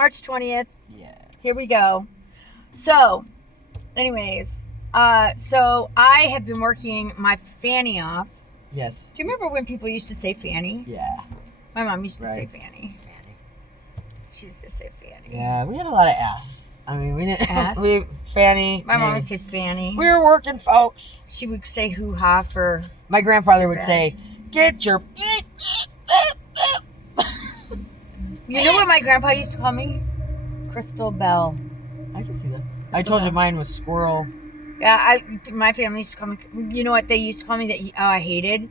March 20th. Yeah. Here we go. So, anyways, so I have been working my fanny off. Yes. Do you remember when people used to say fanny? Yeah. My mom used to say Right. fanny. Fanny. She used to say fanny. Yeah, we had a lot of ass. I mean, we didn't. Ass? Fanny. My mom maybe. would say fanny. We were working, folks. She would say hoo-ha for... My grandfather would Your say, "Get your beep, beep, beep, beep." You know what my grandpa used to call me? Crystal Bell. I can see that. I told you mine was squirrel. Yeah, my family used to call me... You know what they used to call me that I hated?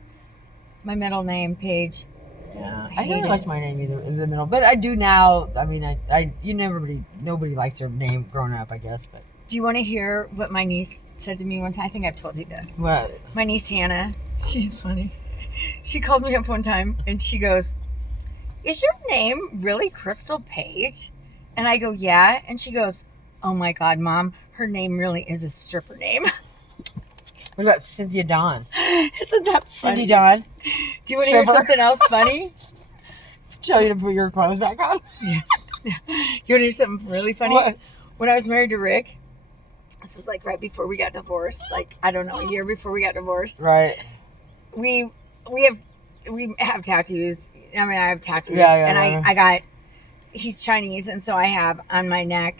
My middle name, Paige. Yeah, I I never hate liked it. my name either in the middle, but I do now. I mean, nobody likes their name growing up, I guess. But Do you want to hear what my niece said to me one time? I think I've told you this. what? My niece Hannah, she's funny. She called me up one time and she goes, "Is your name really Crystal Page?" And I go, "Yeah." And she goes, "Oh my God, Mom, her name really is a stripper name." What about Cynthia Dawn? Isn't that funny? Cindy Dawn. Do you want to hear Stripper. something else funny? Tell you to put your clothes back on. You want to hear something really funny? What? When I was married to Rick, this was like right before we got divorced, like, I don't know, a year before we got divorced. Right. We have tattoos. I mean, I have tattoos. Yeah, and yeah. I got, he's Chinese, and so I have on my neck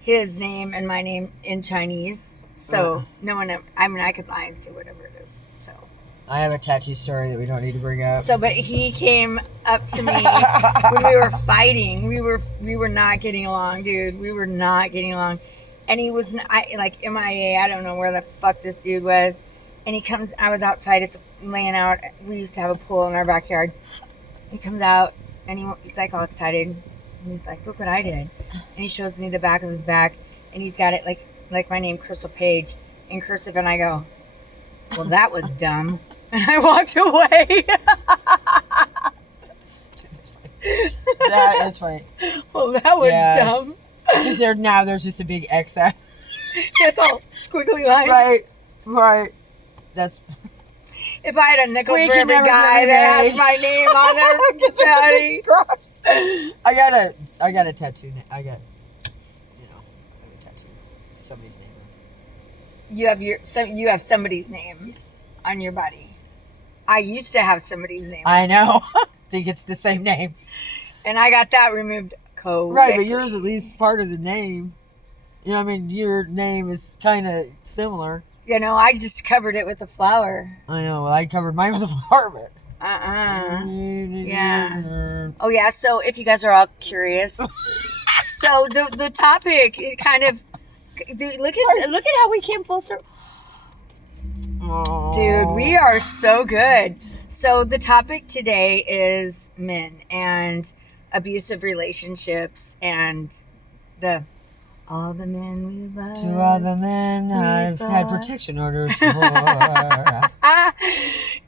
his name and my name in Chinese. So no one, I mean, I could lie and say whatever it is. So. I have a tattoo story that we don't need to bring up. So, but he came up to me when we were fighting. We were not getting along, dude. We were not getting along. And he was like MIA. I don't know where the fuck this dude was. And he comes, I was outside laying out. We used to have a pool in our backyard. He comes out and he's like all excited. And he's like, "Look what I did." And he shows me the back of his back. And he's got it like my name, Crystal Page, in cursive. And I go, "Well, that was dumb." And I walked away. That is funny. Well, that was Yes. dumb. Just there's just a big X out. That's all squiggly lines. Right. That's. If I had a nickel We for can every never guy get that married. has my name on there, Get some Patty. cross. I got a tattoo. I have a tattoo. Somebody's name. You have somebody's name Yes. on your body. I used to have somebody's name, I know. Think it's the same name. and I got that removed. Right, but yours at least part of the name. You know, what I mean, your name is kind of similar. You know, I just covered it with a flower. I know. Well, I covered mine with a flower, but. Yeah. Oh yeah. So if you guys are all curious, so the topic it kind of look at how we came full circle. Oh. Dude, we are so good. So the topic today is men and abusive relationships and all the men we love. To all the men I've had protection orders for.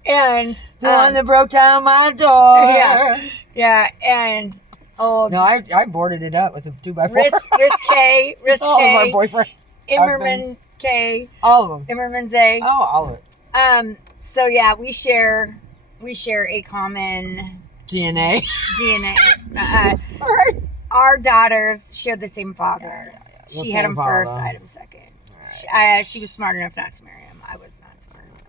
And The one that broke down my door. yeah, and old No, I boarded it up with a 2x4. Risque, All of our boyfriends. Immerman K, All of them. Immerman Z. Oh, all of it. So yeah, we share a common DNA. DNA. Right. Our daughters share the same father. Yeah. She The had same him first, father. I had him second. She was smart enough not to marry him. I was not smart enough.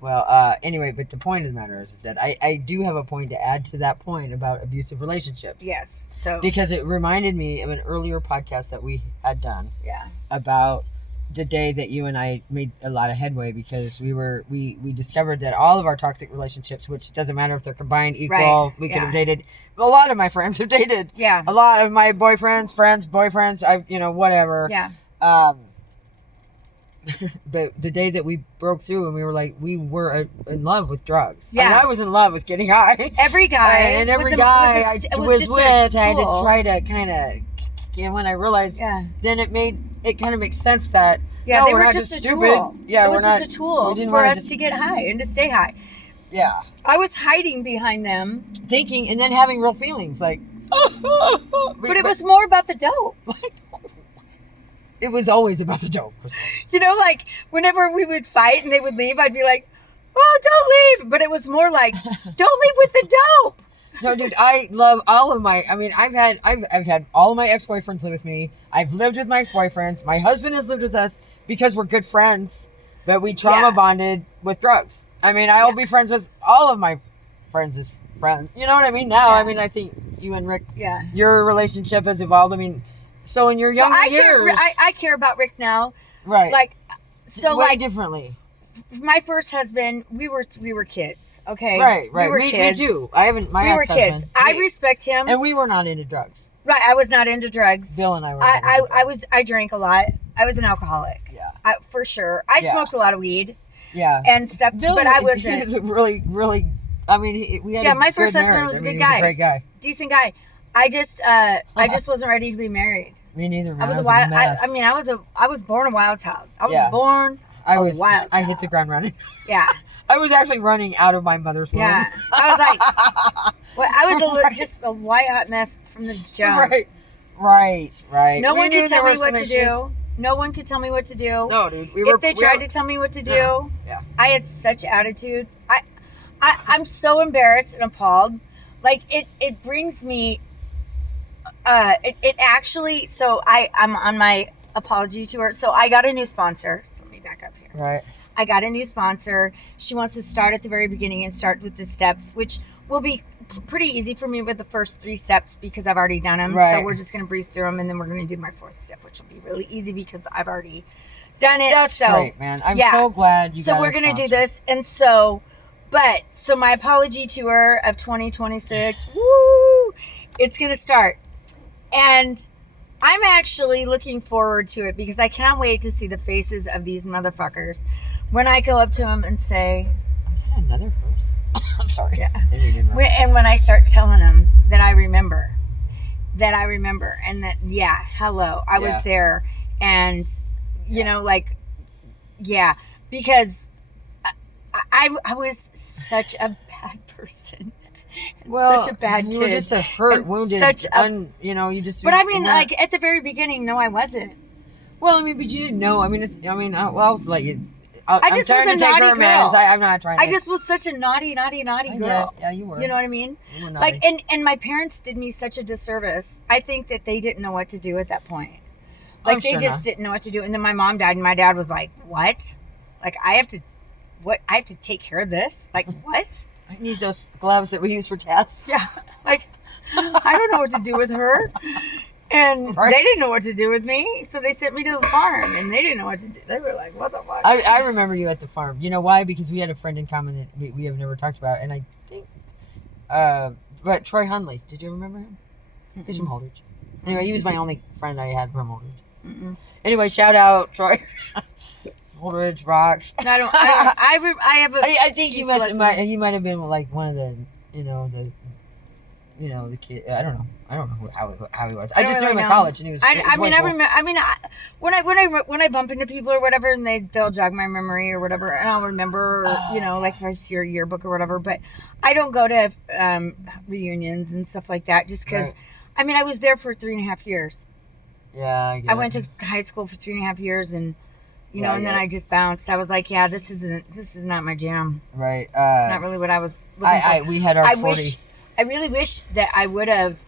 Well, anyway, but the point of the matter is that I do have a point to add to that point about abusive relationships. Yes. So Because it reminded me of an earlier podcast that we had done yeah. about the day that you and I made a lot of headway because we discovered that all of our toxic relationships, which doesn't matter if they're combined, equal, Right, we could yeah. have dated. A lot of my friends have dated. Yeah. A lot of my boyfriends, whatever. Yeah. But the day that we broke through and we were in love with drugs. Yeah. I mean, I was in love with getting high. Every guy And every was a- guy I was just a with, I had to tool. try to kind of. And when I realized, Yeah. then it kind of makes sense that Yeah, no, they we're were not just a stupid. tool. Yeah, it was we're just not, a tool we didn't for wanna us just- to get high and to stay high. Yeah, I was hiding behind them, thinking and then having real feelings like. but it was more about the dope. It was always about the dope. You know, like whenever we would fight and they would leave, I'd be like, "Oh, don't leave!" But it was more like, "Don't leave with the dope." No, dude, I love all of my. I mean, I've had all of my ex-boyfriends live with me. I've lived with my ex-boyfriends. My husband has lived with us because we're good friends, but we trauma bonded with drugs. I mean, I'll be friends with all of my friends as friends. You know what I mean? Now, I mean, I think you and Rick, your relationship has evolved. I mean, so in your younger years, I care about Rick now. Right. Like, so way like differently. My first husband, we were kids. Okay. Right. We were kids. Me too. I haven't. My we were kids. I respect him. And we were not into drugs. Right. I was not into drugs. Bill and I were. I drank a lot. I was an alcoholic. Yeah. For sure. I smoked a lot of weed. Yeah. And stuff. Bill, but I wasn't. He was really. I mean, we had. My first husband was a good guy. He was a great guy. Decent guy. I just wasn't ready to be married. Me neither. Man. I was a wild. I was born a wild child. I was born. I hit the ground running. Yeah. I was actually running out of my mother's womb. Yeah. I was like, well, I was just a white hot mess from the jump. Right. No one could tell me what to do. No one could tell me what to do. No, dude. If they tried to tell me what to do, I had such attitude. I'm so embarrassed and appalled. Like it brings me. It actually. So I'm on my apology tour. So I got a new sponsor. So let me back up here. Right. I got a new sponsor. She wants to start at the very beginning and start with the steps, which will be pretty easy for me with the first 3 steps because I've already done them. Right. So we're just going to breeze through them, and then we're going to do my 4th step, which will be really easy because I've already done it. That's great, man. I'm so glad you got So we're going to do this. And so my apology tour of 2026, woo, it's going to start. And I'm actually looking forward to it because I cannot wait to see the faces of these motherfuckers when I go up to them and say, "Was that another verse?" I'm sorry. Yeah. And when I start telling them that I remember, and that hello, I was there, and because I was such a bad person. Such a bad kid. You were just a hurt, wounded, you just. But I mean, like at the very beginning, no, I wasn't. Well, I mean, but you didn't know. I mean, I'll let you. I just was a naughty girl. I'm not trying. I just was such a naughty girl. Yeah, you were. You know what I mean? You were naughty. Like, and my parents did me such a disservice. I think that they didn't know what to do at that point. Like they just didn't know what to do. And then my mom died, and my dad was like, "What? Like I have to take care of this? Like what?" I need those gloves that we use for tests. Yeah. Like, I don't know what to do with her. And they didn't know what to do with me. So they sent me to the farm and they didn't know what to do. They were like, what the fuck? I remember you at the farm. You know why? Because we had a friend in common that we have never talked about. And I think, but Troy Hundley. Did you remember him? He's from Holdridge. Anyway, he was my only friend I had from Holdridge. Anyway, shout out Troy. Holdridge rocks. I think he might have been like one of the the kid. I don't know how he was. I just knew him in college, and he was. I remember. When I bump into people or whatever, and they'll jog my memory or whatever, and I'll remember, like if I see a yearbook or whatever. But I don't go to reunions and stuff like that just because. Right. I mean, I was there for 3.5 years. Yeah, I went to high school for 3.5 years, and. And then I just bounced. I was like, yeah, this is not my jam. Right. It's not really what I was looking for. We had our 40. I really wish that I would have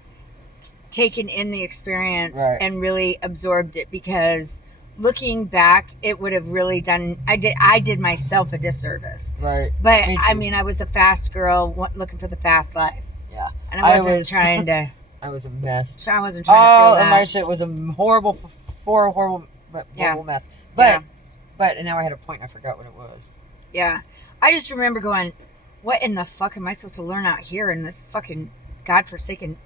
taken in the experience and really absorbed it because looking back, it would have really done, I did myself a disservice. Right. But I mean, I was a fast girl looking for the fast life. Yeah. And I wasn't trying to. I was a mess. I wasn't trying to feel that. And my shit was a horrible mess. But now I had a point and I forgot what it was. Yeah. I just remember going, what in the fuck am I supposed to learn out here in this fucking godforsaken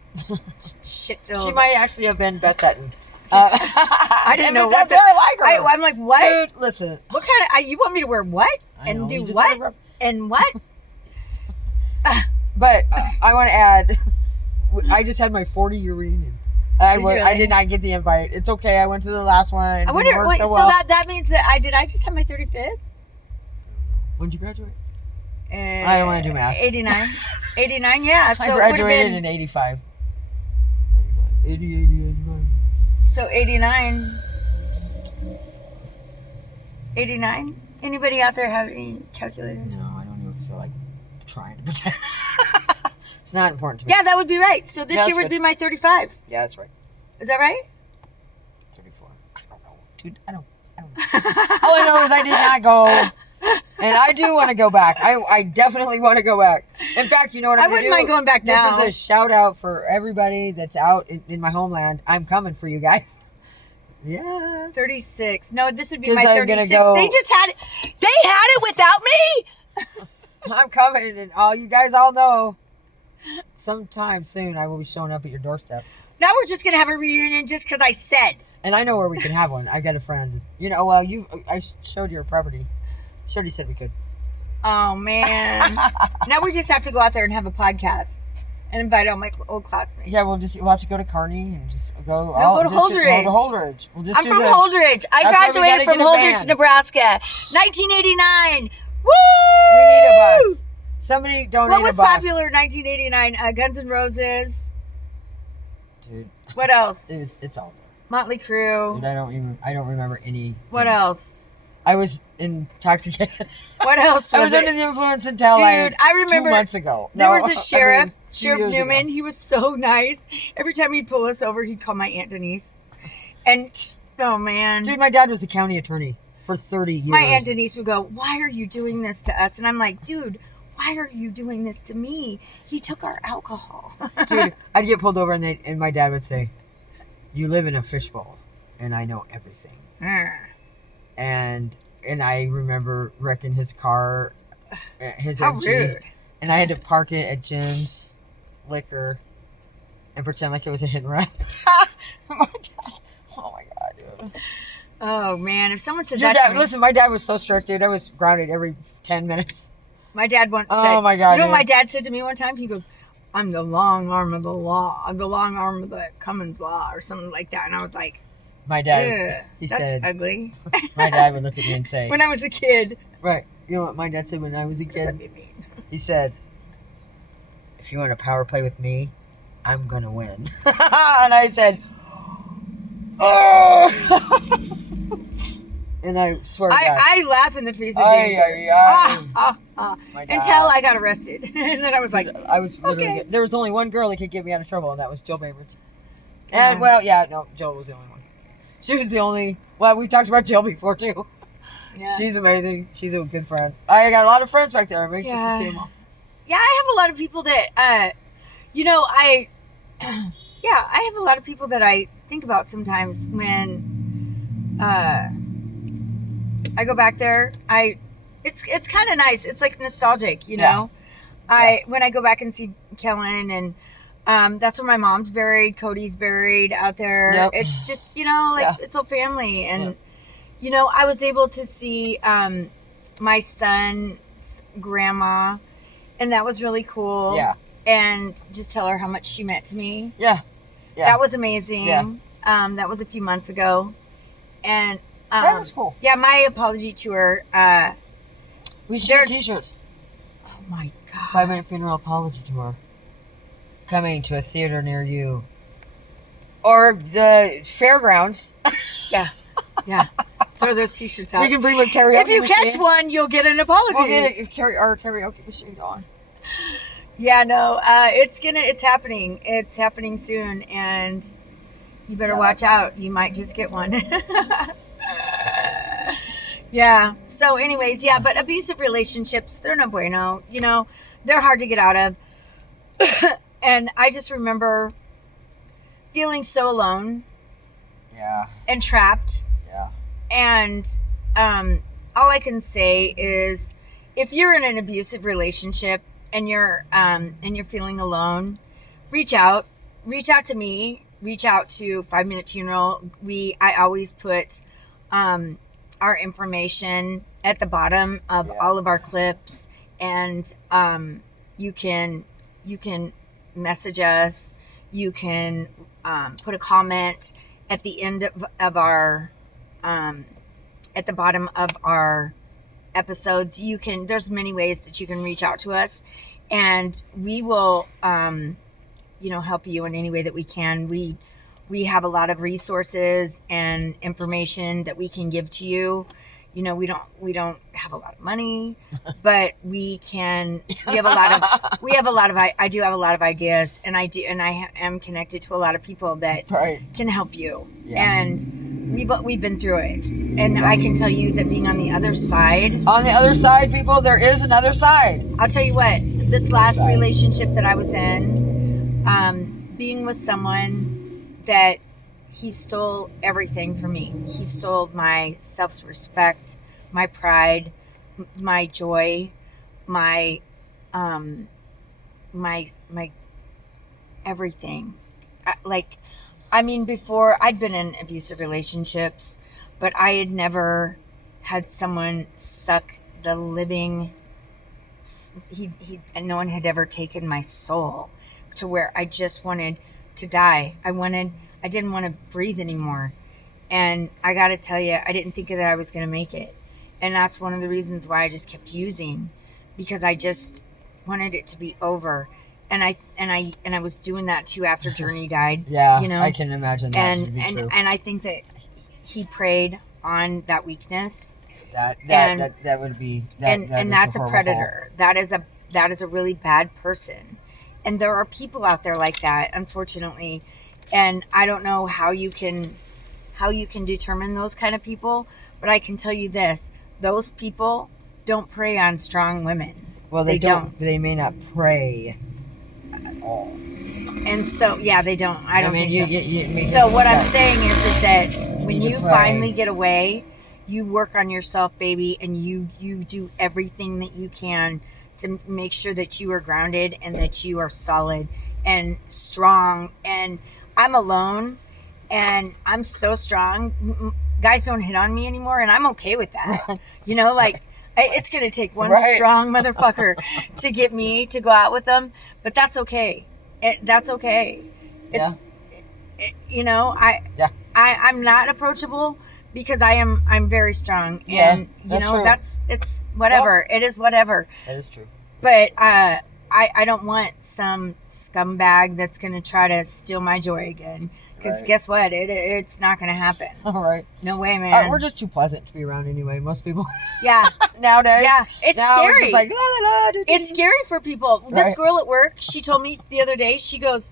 shit filled? She might actually have been Beth Dutton. I didn't know that's why I like her. I'm like, what? Dude, listen. What kind of, you want me to wear what? And do what? And what? But I want to add, I just had my 40-year reunion. I did not get the invite. It's okay. I went to the last one. I wonder. So that means that I just had my 35th. When did you graduate? I don't want to do math. 89. 89. Yeah. So I graduated in 85. 80, 89. So 89. 89. Anybody out there have any calculators? No, I don't even feel like trying to pretend. It's not important to me. Yeah, that would be right. So this Yeah, year that's would be my 35. Yeah, that's right. Is that right? 34. I don't know. Dude, I don't know. All I know is I did not go. And I do want to go back. I definitely want to go back. In fact, you know what I I'm going to do? wouldn't mind going back now. This is a shout out for everybody that's out in my homeland. I'm coming for you guys. Yeah. 36. No, this would be 'Cause my I'm 36. gonna go- They just had it. They had it without me. I'm coming, and all you guys all know, sometime soon I will be showing up at your doorstep. Now we're just gonna have a reunion just because I said. And I know where we can have one. I've got a friend. You know, well, I showed your property. Shorty said we could. Oh man. Now we just have to go out there and have a podcast and invite all my old classmates. Yeah, we'll have to go to Kearney and just go. No, go to Holdridge. Go to Holdridge. We'll just I'm do from the- Holdridge. I That's why we graduated gotta from get a Holdridge, band. Nebraska, 1989. Woo! We need a bus. Somebody donate What was a bus. popular in 1989? Guns N' Roses. Dude, What else? it's all there. Motley Crue. Dude, I don't remember any. What else? I was intoxicated. What else? I was it? under the influence until Dude, I remember 2 months ago. There No, was a sheriff, I mean, 2 Sheriff years Newman. ago. He was so nice. Every time he'd pull us over, he'd call my Aunt Denise. And, oh man. Dude, my dad was the county attorney for 30 years. My Aunt Denise would go, "Why are you doing this to us?" And I'm like, "Dude, why are you doing this to me? He took our alcohol." Dude, I'd get pulled over and my dad would say, "You live in a fishbowl, and I know everything." And I remember wrecking his car, his How MG, rude. and I had to park it at Jim's Liquor and pretend like it was a hit and run. My dad, oh my god, dude. Oh man, if someone said Your that to dad, me, listen, my dad was so strict, dude. I was grounded every 10 minutes. my dad once said, Oh my god, you know what my dude. dad said to me one time? He goes, "I'm the long arm of the law, the long arm of the Cummins law," or something like that. And I was like, My dad, "Ugh, he that's said, ugly." my dad would look at me and say, When I was a kid, right, you know what my dad said when I was a that'd kid? be mean. He said, "If you want to power play with me, I'm gonna win." And I said, "Oh!" And I swear to God, I laugh in the face of Ay, danger. ay, ay. Until My dad. I got arrested. And then I was like, I was literally. okay. There was only one girl that could get me out of trouble, and that was Jill Bainbridge. Yeah. And well, yeah, no, Jill was the only one. She was the only. Well, we've talked about Jill before too. yeah. She's amazing. She's a good friend. I got a lot of friends back there. I'm anxious Yeah. to see them all. Yeah, I have a lot of people that, I have a lot of people that I think about sometimes when I go back there. It's kind of nice. It's like nostalgic, you know. When I go back and see Kellen, and that's where my mom's buried. Cody's buried out there. Yep. It's just it's a family, and Yep. I was able to see my son's grandma, and that was really cool. Yeah. And just tell her how much she meant to me. Yeah. Yeah. That was amazing. Yeah. That was a few months ago. And That was cool. yeah, my apology to her. We should there's- do t-shirts. Oh my God. 5-minute funeral apology tour. Coming to a theater near you. Or the fairgrounds. Yeah. Yeah. Throw those t-shirts out. We can bring a karaoke If you machine. catch one, you'll get an apology. We'll get our karaoke machine going. Yeah, no, it's happening. It's happening soon, and you better watch out. You might just get one. Yeah. So anyways, yeah, but abusive relationships, they're no bueno. They're hard to get out of. And I just remember feeling so alone Yeah. and trapped. Yeah. And all I can say is, if you're in an abusive relationship and you're feeling alone, reach out to me, reach out to 5-Minute Funeral. I always put our information at the bottom of all of our clips, and you can message us. You can put a comment at the end of our at the bottom of our episodes. There's many ways that you can reach out to us, and we will help you in any way that we can. We have a lot of resources and information that we can give to you. you know, we don't have a lot of money, but we have a lot of I do have a lot of ideas, and I am connected to a lot of people that Right. can help you. Yeah. And we've been through it. And I can tell you that being on the other side, people, there is another side. I'll tell you what, this last Side. relationship that I was in, being with someone that he stole everything from me. He stole my self-respect, my pride, my joy, my everything. Before I'd been in abusive relationships, but I had never had someone suck the living. And no one had ever taken my soul to where I just wanted to die. I didn't want to breathe anymore. And I got to tell you, I didn't think that I was going to make it. And that's one of the reasons why I just kept using, because I just wanted it to be over. And I was doing that too after Journey died. Yeah, you know, I can imagine that to be true. and I think that he preyed on that weakness. That would be and that's a predator. That is a really bad person. And there are people out there like that, unfortunately. And I don't know how you can determine those kind of people, but I can tell you this: those people don't prey on strong women. Well, they don't. They may not prey at all. And so, yeah, they don't. I don't think so. So what I'm saying is that when you pray. finally get away, you work on yourself, baby, and you do everything that you can to make sure that you are grounded and that you are solid and strong. And I'm alone, and I'm so strong. Guys don't hit on me anymore, and I'm okay with that. You know, like, it's going to take one strong motherfucker to get me to go out with them, but that's okay. That's okay. You know, I'm not approachable because I'm very strong, and you know, true. it's whatever. It is whatever. That is true. But I don't want some scumbag that's going to try to steal my joy again. Because guess what? It's not going to happen. All right. No way, man. We're just too pleasant to be around anyway. Most people. Yeah. Nowadays. Yeah. It's scary. It's like, la, la, la, it's scary for people. This girl at work, she told me the other day, she goes,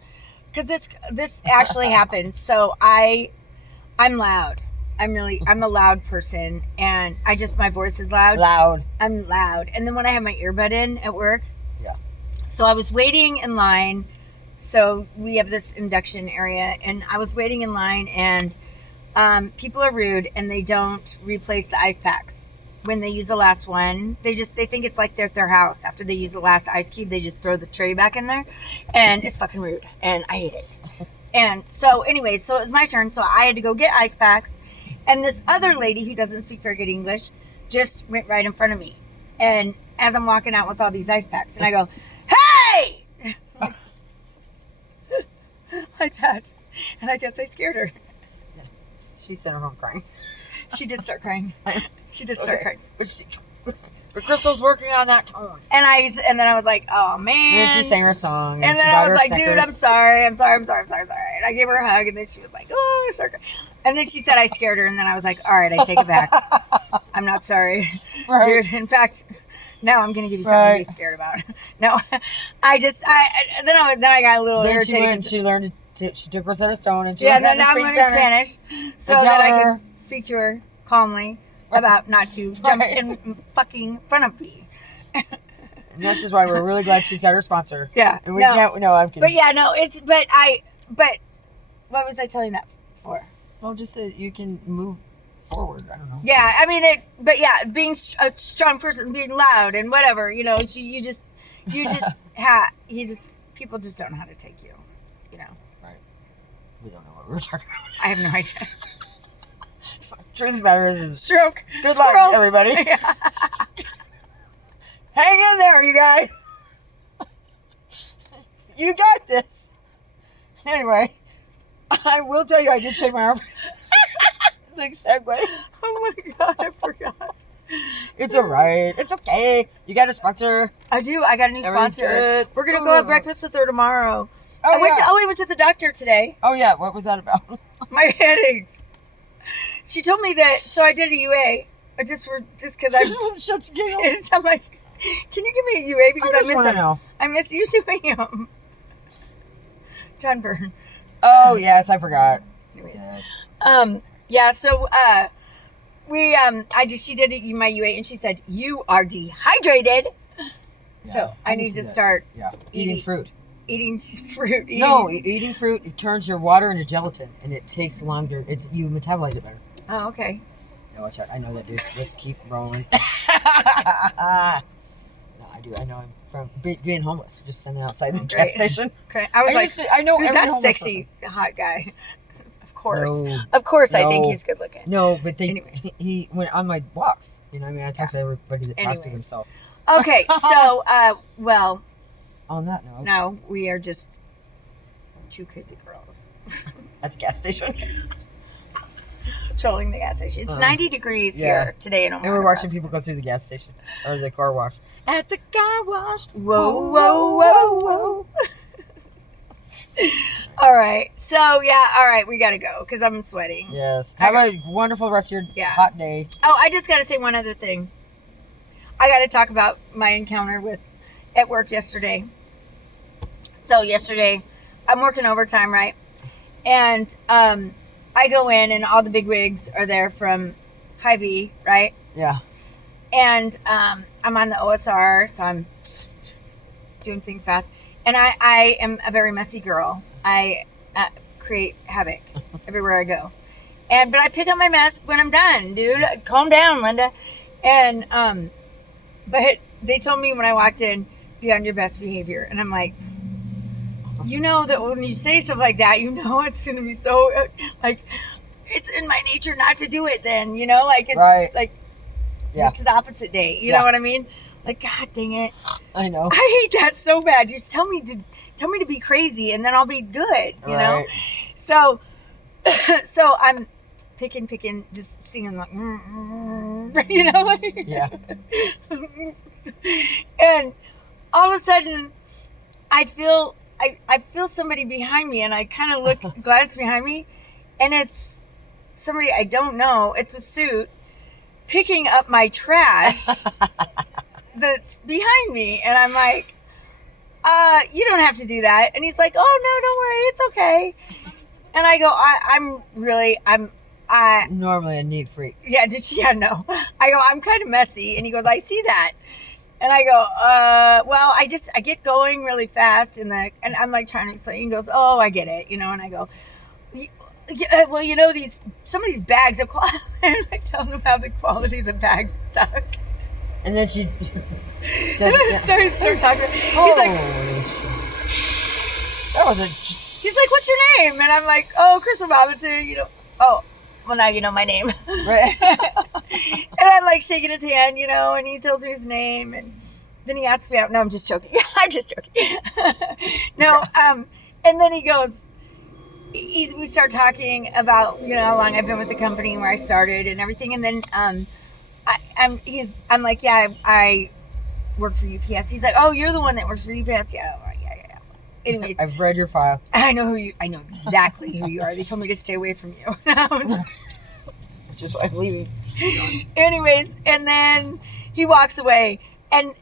because this actually happened. So I'm loud. I'm a loud person, and my voice is loud. I'm loud. And then when I have my earbud in at work. Yeah. So I was waiting in line. So we have this induction area, and I was waiting in line, and people are rude, and they don't replace the ice packs. When they use the last one, they think it's like they're at their house. After they use the last ice cube, they just throw the tray back in there, and it's fucking rude, and I hate it. And so anyway, so it was my turn, so I had to go get ice packs, and this other lady who doesn't speak very good English just went right in front of me. And as I'm walking out with all these ice packs, and I go, hey! Like that. And I guess I scared her. She sent her home crying. She did start crying. She did start crying. But Crystal's working on that tone. And then I was like, oh man. And then she sang her song. And then I was like, dude, I'm sorry. And I gave her a hug, and then she was like, oh, I started crying. And then she said I scared her, and then I was like, all right, I take it back. I'm not sorry. Right. Dude, in fact, now I'm gonna give you something to be scared about. No, then I got a little irritated. She took Rosetta Stone and she then now I'm learning Spanish so that I can speak to her calmly about not to jump in fucking front of me. And that's just why we're really glad she's got her sponsor. Yeah, and we can't. No, I'm kidding. But yeah, no, but what was I telling that for? Well, just that you can move forward. I don't know. Yeah, I mean it. But yeah, being a strong person, being loud and whatever, you know, people just don't know how to take you, you know. Right. We don't know what we were talking about. I have no idea. Truth of the matter is stroke. Good luck, everybody. Yeah. Hang in there, you guys. You got this. Anyway, I will tell you, I did shave my arm. Like segue. Oh my god, I forgot. It's alright. It's okay. You got a sponsor. I do. I got a new sponsor. Good. We're gonna go have breakfast with her tomorrow. Oh, I went to the doctor today. Oh yeah, what was that about? My headaches. She told me that. So I did a UA, just because I'm Shut the giggle. I'm like, can you give me a UA because I just want to them. know. I miss you doing them. John Byrne. Oh yes, I forgot. Anyways. Yes. Yeah, so she did my UA and she said, "You are dehydrated." Yeah, So I need to start eating fruit. eating fruit. Eating fruit, it turns your water into gelatin, and it takes longer. You metabolize it better. Oh, okay. No, watch out. I know that, dude. Let's keep rolling. No, I do. I know him from being homeless, just standing outside the gas station. Okay. I was like, I know who's every that homeless sexy hot guy? Of course. No. Of course, I think No. he's good looking. No, but Anyways. he went on my walks. You know, what I mean, I talk to everybody that talks to Anyways. themselves. Okay, so well, On that note, no, we are just two crazy girls at the gas station, trolling the gas station. It's 90 degrees yeah. here today in Omaha. and we're watching Nebraska. people go through the gas station or the car wash. At the car wash. Whoa, whoa, whoa, whoa. All right. So, yeah. All right. We got to go because I'm sweating. Yes. Have a wonderful rest of your hot day. Oh, I just got to say one other thing. I got to talk about my encounter at work yesterday. So, yesterday, I'm working overtime, right? And I go in and all the big wigs are there from Hy-Vee, right? Yeah. And I'm on the OSR, so I'm doing things fast. And I am a very messy girl. I create havoc everywhere I go. But I pick up my mess when I'm done, dude. Calm down, Linda. And but they told me when I walked in, be on your best behavior. And I'm like, you know that when you say stuff like that, you know it's going to be so, like, it's in my nature not to do it then, you know? Like, it's right. like, yeah. It's the opposite day. You know what I mean? Like, God dang it. I know. I hate that so bad. Just tell me to be crazy and then I'll be good, you know? So I'm picking, just singing like, you know? Like, yeah. And all of a sudden I feel somebody behind me and I kind of glance behind me and it's somebody I don't know. It's a suit picking up my trash that's behind me. And I'm like, you don't have to do that. And he's like, oh no, don't worry. It's okay. And I go, I'm normally a neat freak. Yeah. No. I go, I'm kind of messy. And he goes, I see that. And I go, well, I get going really fast and I'm like trying to explain. He goes, oh, I get it. You know, and I go, well, you know, some of these bags of quality, and I tell him how the quality of the bags suck. And then she start talking. He's like, that was he's like, what's your name? And I'm like, oh, Crystal Robinson, you know. Oh, well, now you know my name. Right. And I'm like shaking his hand, you know, and he tells me his name. And then he asks me out. No, I'm just joking. I'm just joking. No, and then he goes, we start talking about, you know, how long I've been with the company and where I started and everything. And then I'm like, yeah, I work for UPS. He's like, oh, you're the one that works for UPS. Yeah. I'm like, yeah. Anyways, I've read your file. I know exactly who you are. They told me to stay away from you. Just I'm leaving. Anyways, and then he walks away and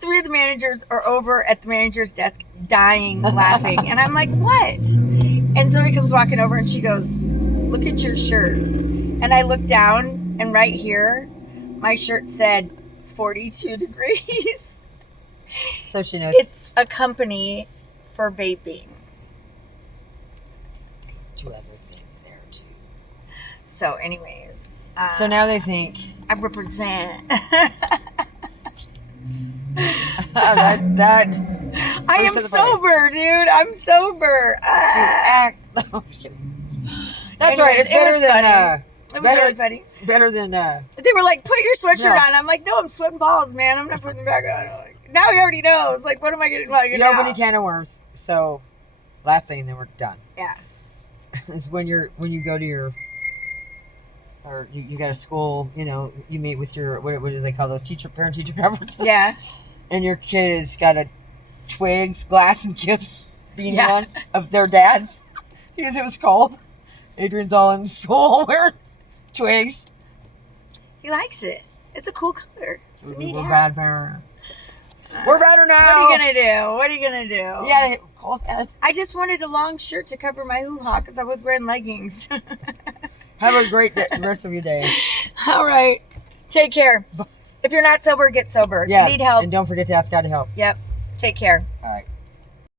3 of the managers are over at the manager's desk dying laughing. And I'm like, what? And so he comes walking over and she goes, look at your shirt. And I look down and right here, my shirt said 42 degrees. So she knows. It's a company for vaping. 2 other things there too. So anyways. So now they think. I represent. that I am sober, dude. I'm sober. Act. No, I'm kidding. That's right. It's better than. It was really funny. Better than. They were like, put your sweatshirt on. I'm like, no, I'm sweating balls, man. I'm not putting it back on. Like, now he already knows. Like, what am I getting? Like, you open a can of worms. So, last thing, then we're done. Yeah. Is when you go to your. Or you got a school, you know, you meet with your, what do they call those, parent-teacher conferences? Yeah. And your kid has got a Twigs glass and gifts beanie on of their dads because it was cold. Adrian's all in school wearing Twigs. He likes it. It's a cool color. It's a neat We're hat. bad parents. We're better now. What are you gonna do? What are you gonna do? Yeah, go ahead. I just wanted a long shirt to cover my hoo-ha because I was wearing leggings. Have a great rest of your day. All right. Take care. If you're not sober, get sober. If Yeah. you need help. And don't forget to ask God to help. Yep. Take care. All right.